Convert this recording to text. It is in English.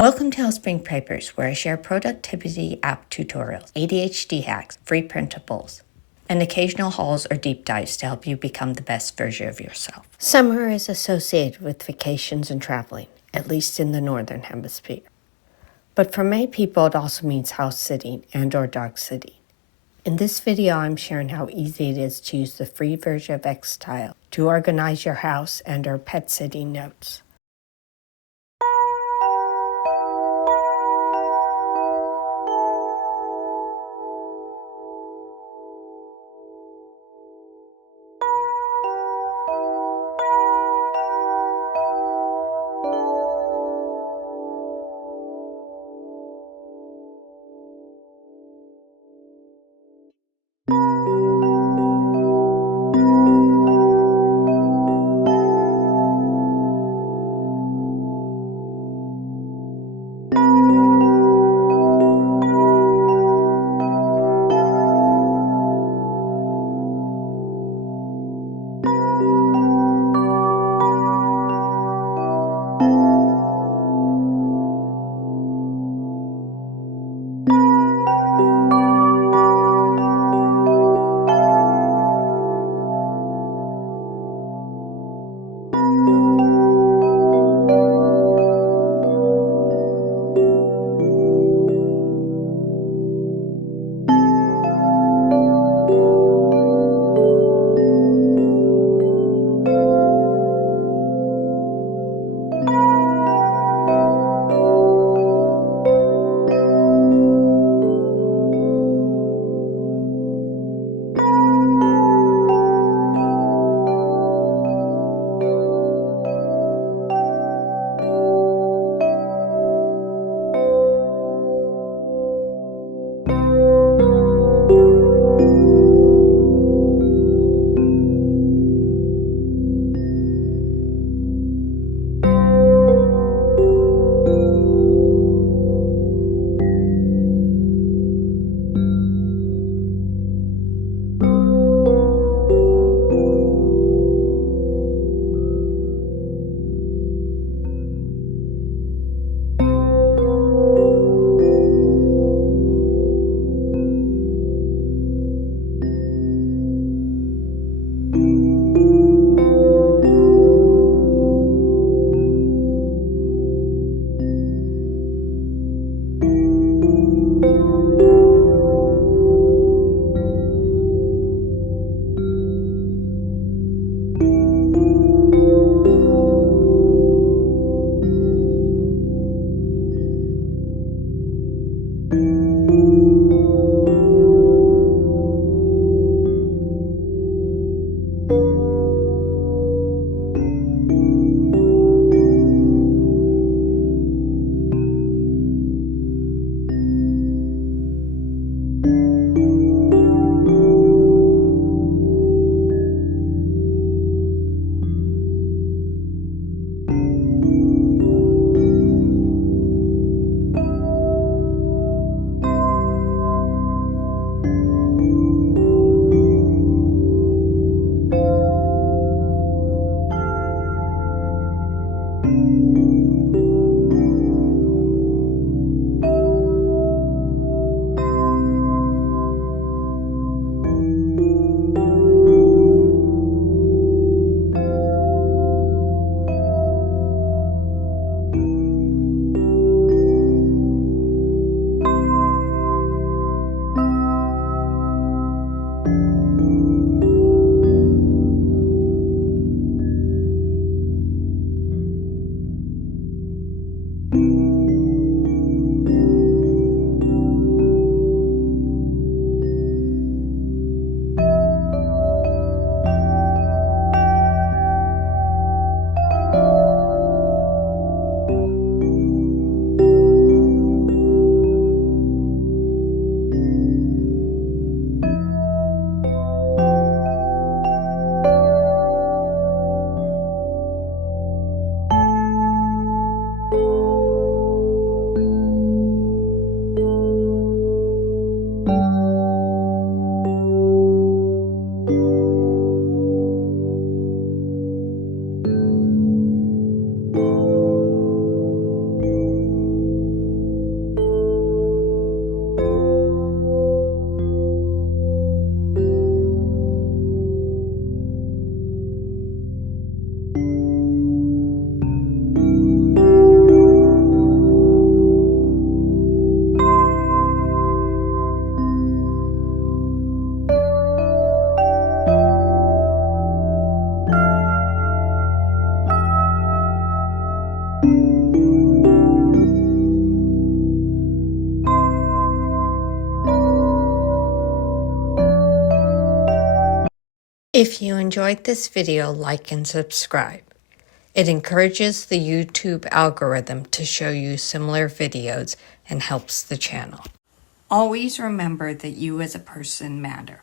Welcome to Spring Papers, where I share productivity app tutorials, ADHD hacks, free printables, and occasional hauls or deep dives to help you become the best version of yourself. Summer is associated with vacations and traveling, at least in the Northern Hemisphere. But for many people, it also means house sitting and/or dog sitting. In this video, I'm sharing how easy it is to use the free version of Xtiles to organize your house and/or pet sitting notes. If you enjoyed this video, like and subscribe. It encourages the YouTube algorithm to show you similar videos and helps the channel. Always remember that you as a person matter.